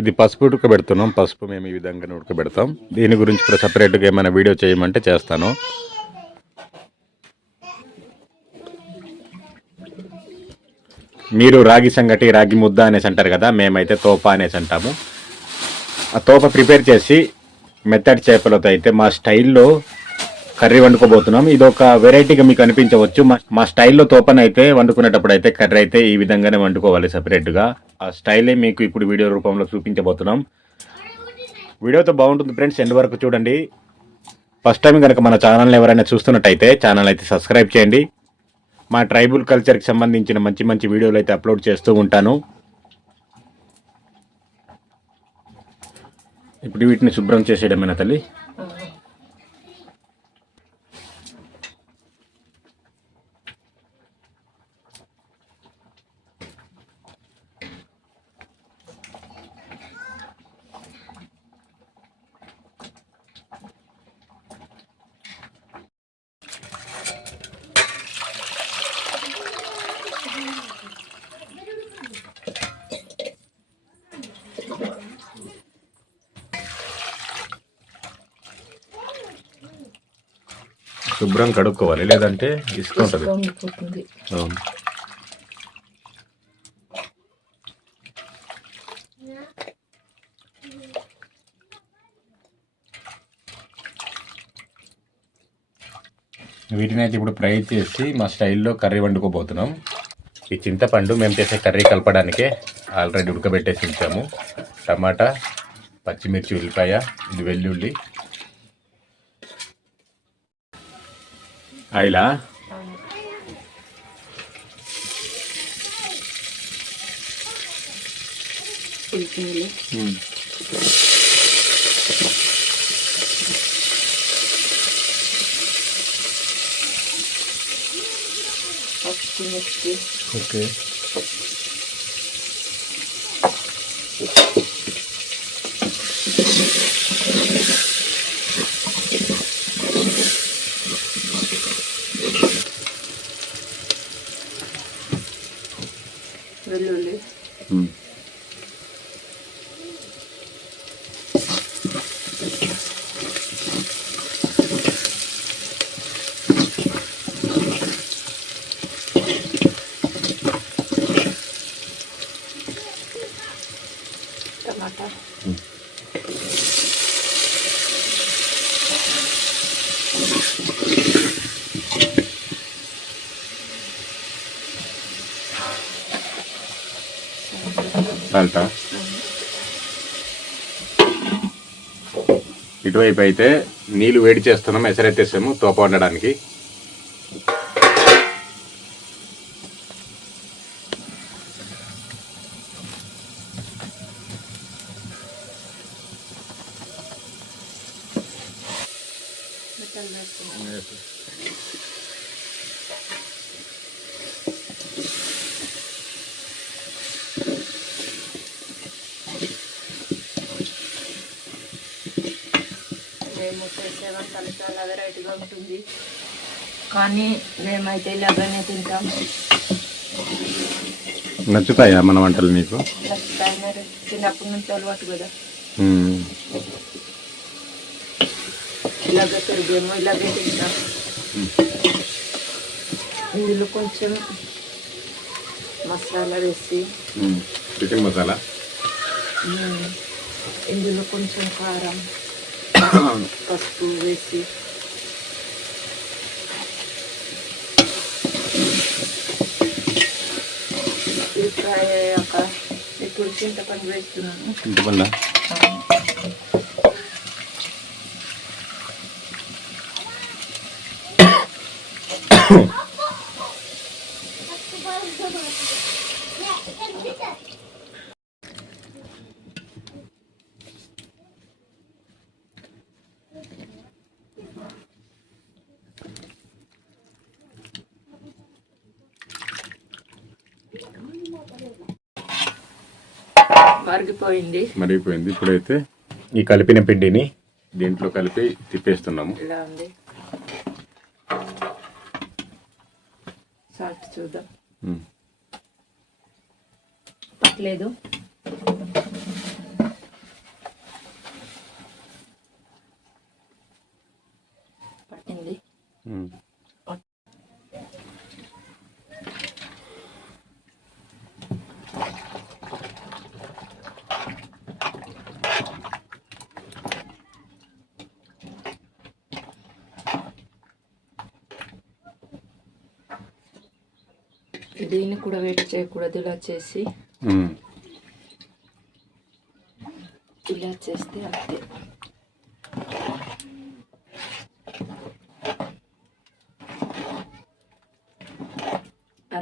ఇది పసుపు ఉడకబెడుతున్నాం. పసుపు మేము ఈ విధంగానే ఉడకబెడతాం. దీని గురించి కూడా సపరేట్గా ఏమైనా వీడియో చేయమంటే చేస్తాను. మీరు రాగి సంగటి, రాగి ముద్ద అనేసి అంటారు కదా, మేమైతే తోప అనేసి అంటాము. ఆ తోప ప్రిపేర్ చేసి మెత్తటి చేపలతో అయితే మా స్టైల్లో కర్రీ వండుకోబోతున్నాం. ఇది ఒక వెరైటీగా మీకు అనిపించవచ్చు. మా స్టైల్లో తోపనైతే వండుకునేటప్పుడు అయితే కర్రీ అయితే ఈ విధంగానే వండుకోవాలి సపరేట్గా. ఆ స్టైలే మీకు ఇప్పుడు వీడియో రూపంలో చూపించబోతున్నాం. వీడియోతో బాగుంటుంది ఫ్రెండ్స్, ఎండ్ వరకు చూడండి. ఫస్ట్ టైం కనుక మన ఛానల్ని ఎవరైనా చూస్తున్నట్టయితే ఛానల్ అయితే సబ్స్క్రైబ్ చేయండి. మా ట్రైబల్ కల్చర్కి సంబంధించిన మంచి మంచి వీడియోలు అయితే అప్లోడ్ చేస్తూ ఉంటాను. ఇప్పుడు వీటిని శుభ్రం చేసేయడమేనా తల్లి? శుభ్రం కడుక్కోవాలి, లేదంటే ఇసుక ఉంటుంది. అవును. వీటిని అయితే ఇప్పుడు ఫ్రై చేసి మా స్టైల్లో కర్రీ వండుకోబోతున్నాం. ఈ చింతపండు మేము చేసే కర్రీ కలపడానికే ఆల్రెడీ ఉడకబెట్టేసి ఉంచాము. టమాటా, పచ్చిమిర్చి, ఉల్లిపాయ, ఇది వెల్లుల్లి, ఆయిలా ఓకే. వెల్లుల్లి, టమాటా, సాల్టా. ఇటువైపు అయితే నీళ్ళు వేడి చేస్తున్నాం, ఎసరెత్తేసాము తోప వండడానికి. మేము చేసే వంటలు చాలా వెరైటీగా ఉంటుంది, కానీ మేమైతే ఇలాగనే తింటాం. నచ్చుతాయా మన వంటలు మీకు? నచ్చుతాయి, మరి చిన్నప్పటి నుంచి అలవాటు కదా. ఇలాగే పెరిగేమో ఇలాగే తింటాం. ఇందులో కొంచెం మసాలా వేసి, చికెన్ మసాలా, ఇందులో కొంచెం కారం, పసుపు వేసి ఫ్రై అయ్యాక ఇప్పుడు చింతపండు వేస్తున్నాను. చింతపండు మరిగిపోయింది. ఇప్పుడైతే ఈ కలిపిన పిండిని దీంట్లో కలిపి తిప్పేస్తున్నాము. ఇలా ఉంది. సాల్ట్ చూద్దాం. పట్టలేదు. దీన్ని కూడా వేడి చేయకూడదు. ఇలా చేసి ఇలా చేస్తే అంతే.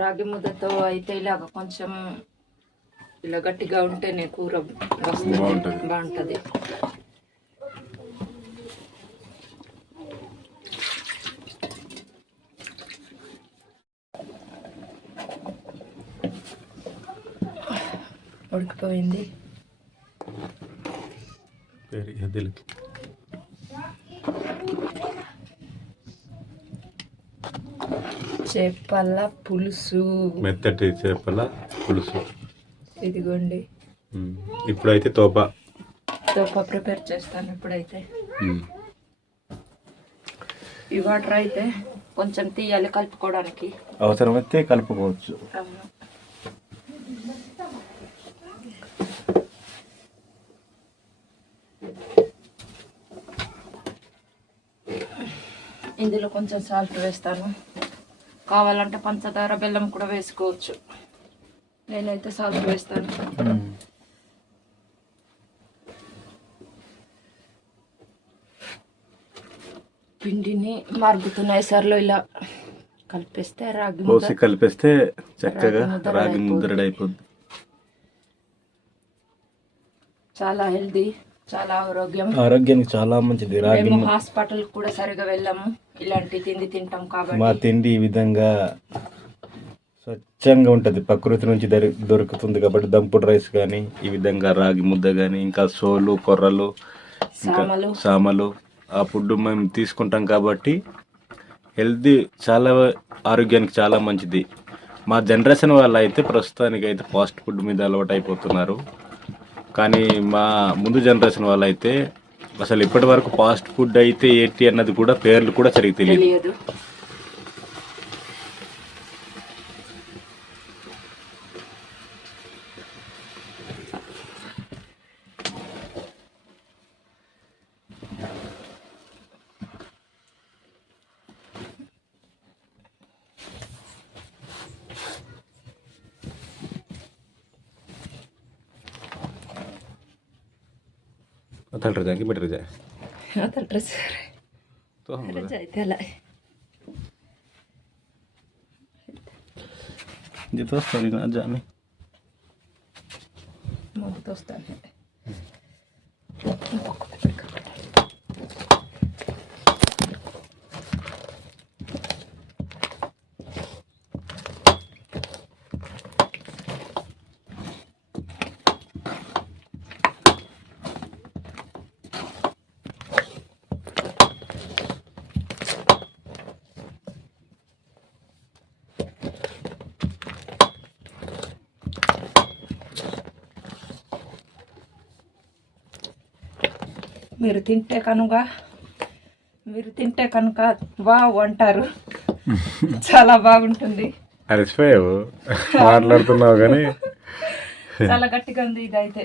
రాగి ముద్దతో అయితే ఇలాగ కొంచెం ఇలా గట్టిగా ఉంటేనే కూర వస్తుంది, బాగుంటుంది. ఉడికిపోయింది. చేపల పులుసు, మెత్తటి చేపల పులుసు. ఇదిగోండి. ఇప్పుడైతే తోప ప్రిపేర్ చేస్తాను. ఇప్పుడైతే ఈ వాటర్ అయితే కొంచెం తీయాలి కలుపుకోవడానికి. అవసరమైతే కలుపుకోవచ్చు. ఇందులో కొంచెం సాల్ట్ వేస్తాను. కావాలంటే పంచదార బెల్లం కూడా వేసుకోవచ్చు. నేనైతే సాల్ట్ వేస్తాను. పిండిని మరుగుతున్న ఎసర్లో ఇలా కలిపేస్తే కలిపేస్తే చక్కగా రాగి ముద్ద అయిపోద్ది. చాలా హెల్దీ, చాలా ఆరోగ్యానికి చాలా మంచిది. మేము హాస్పిటల్ కూడా సరిగా వెళ్ళాము, ఇలాంటి తిండి తింటాం కాబట్టి. మా తిండి ఈ విధంగా స్వచ్ఛంగా ఉంటుంది, ప్రకృతి నుంచి దొరుకుతుంది కాబట్టి. దంపుడు రైస్ కానీ, ఈ విధంగా రాగి ముద్ద కానీ, ఇంకా సోలు, కొర్రలు, సామలు ఆ ఫుడ్ మేము తీసుకుంటాం కాబట్టి హెల్తీ, చాలా ఆరోగ్యానికి చాలా మంచిది. మా జనరేషన్ వాళ్ళు అయితే ప్రస్తుతానికి అయితే ఫాస్ట్ ఫుడ్ మీద అలవాటు అయిపోతున్నారు. కానీ మా ముందు జనరేషన్ వాళ్ళు అయితే అసలు ఇప్పటి వరకు ఫాస్ట్ ఫుడ్ అయితే ఏంటి అన్నది కూడా పేర్లు కూడా సరిగ్గా తెలియదు. अथल रजा की बट रजा अथल रजा तो हम रजा इतला ये तो स्टोरी ना जाने मोदी तो स्टार्ट है. మీరు తింటే కనుక వావ్ అంటారు. చాలా బాగుంటుంది. అలసిపోయావు మాట్లాడుతున్నావు కానీ చాలా గట్టిగా ఉంది ఇదైతే.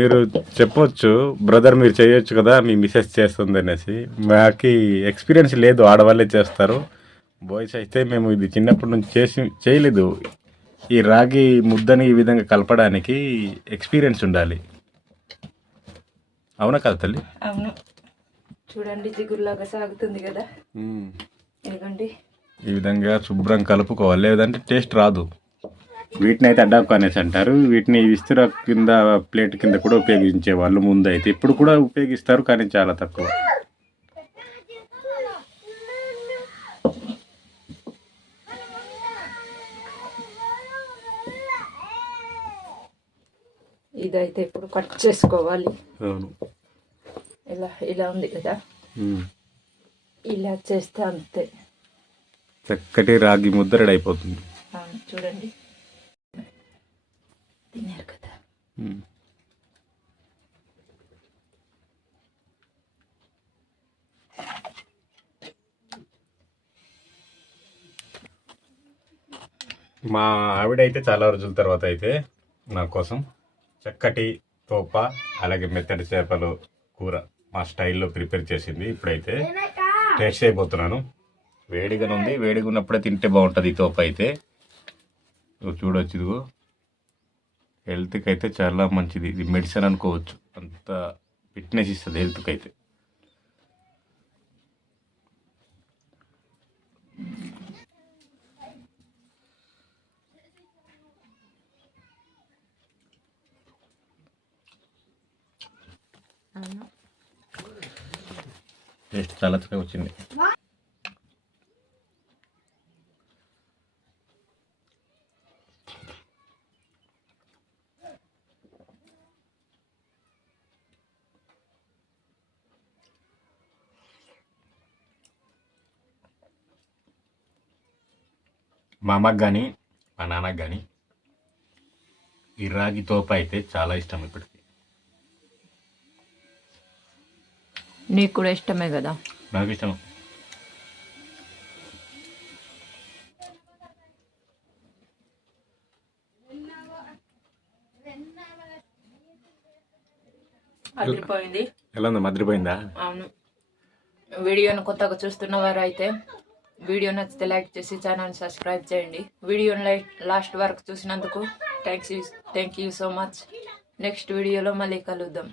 మీరు చెప్పొచ్చు బ్రదర్ మీరు చేయొచ్చు కదా, మీ మిసెస్ చేస్తుంది అనేసి. మాకు ఎక్స్పీరియన్స్ లేదు, ఆడవాళ్ళే చేస్తారు. బాయ్స్ అయితే మేము ఇది చిన్నప్పటి నుంచి చేయలేదు. ఈ రాగి ముద్దని ఈ విధంగా కలపడానికి ఎక్స్పీరియన్స్ ఉండాలి. అవునా కదా తల్లి? అవును. చూడండి జిగురులాగా సాగుతుంది కదా. ఇదిగోండి ఈ విధంగా శుభ్రం కలుపుకోవాలి, లేదంటే టేస్ట్ రాదు. వీటిని అయితే అడ్డాకు అనేసి అంటారు. వీటిని విస్తర కింద ప్లేట్ కింద కూడా ఉపయోగించే వాళ్ళు ముందు అయితే, ఇప్పుడు కూడా ఉపయోగిస్తారు కానీ చాలా తక్కువ. ఇదైతే ఇప్పుడు కట్ చేసుకోవాలి. అవును, ఇలా ఉంది కదా, ఇలా చేస్తే అంతే చక్కటి రాగి ముద్ద రెడీ అయిపోతుంది. చూడండి తిన్నారు కదా. మా ఆవిడ అయితే చాలా రోజుల తర్వాత అయితే నా కోసం చక్కటి తోప అలాగే మెత్తటి చేపలు కూర మా స్టైల్లో ప్రిపేర్ చేసింది. ఇప్పుడైతే టేస్ట్ చేయబోతున్నాను. వేడిగానే ఉంది, వేడిగా ఉన్నప్పుడే తింటే బాగుంటుంది ఈ తోప అయితే. చూడొచ్చు, ఇదిగో హెల్త్కి అయితే చాలా మంచిది. ఇది మెడిసిన్ అనుకోవచ్చు, అంత ఫిట్నెస్ ఇస్తుంది హెల్త్కి అయితే. టేస్ట్ చాలా చక్కగా వచ్చింది. మా అమ్మకి కానీ మా నాన్నకి కానీ ఈ రాగి తోప అయితే చాలా ఇష్టం ఇప్పటికి. నీకు కూడా ఇష్టమే కదా? నాకు ఇష్టం. అదిరిపోయింది. ఎలా ఉంది? మద్రిపోయిందా? అవును. వీడియోను కొత్తగా చూస్తున్న వారు అయితే వీడియో నచ్చితే లైక్ చేసి ఛానల్ సబ్స్క్రైబ్ చేయండి. వీడియోని లాస్ట్ వరకు చూసినందుకు thank you so much. Next వీడియోలో మళ్ళీ కలుద్దాం.